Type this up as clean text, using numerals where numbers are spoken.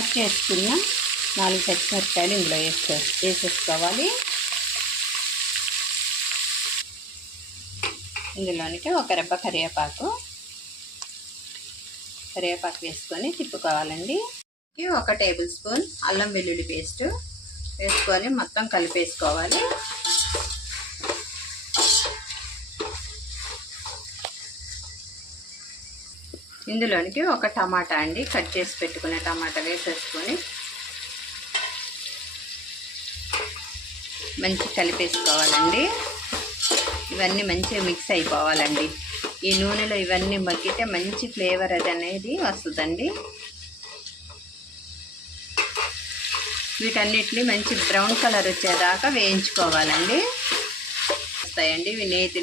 Cut చేసుకున్న 4 పచ్చిమిరపకాయలు ఇందులో వేసేసుకోవాలి. ఇందులోనికి ఒక రెబ్బ కరివేపాకు వేసుకొని తిప్పుకోవాలండి. 1 టేబుల్ స్పూన్ అల్లం వెల్లుల్లి పేస్ట్ వేసుకొని మొత్తం కలిపేసుకోవాలి. ఇందులోనికి 1 టమాటా అండి, కట్ చేసి పెట్టుకునే టమాటా వేసేసుకొని మంచిగా కలిపేసుకోవాలండి. ఇవన్నీ మంచిగా మిక్స్ అయిపోవాలండి. ఈ నూనెలో ఇవన్నీ మగ్గితే మంచి ఫ్లేవర్ అనేది వస్తుందండి. వీటన్నిటిని మంచి బ్రౌన్ కలర్ వచ్చేదాకా వేయించుకోవాలండి. వస్తాయండి ఇవి నేతిలో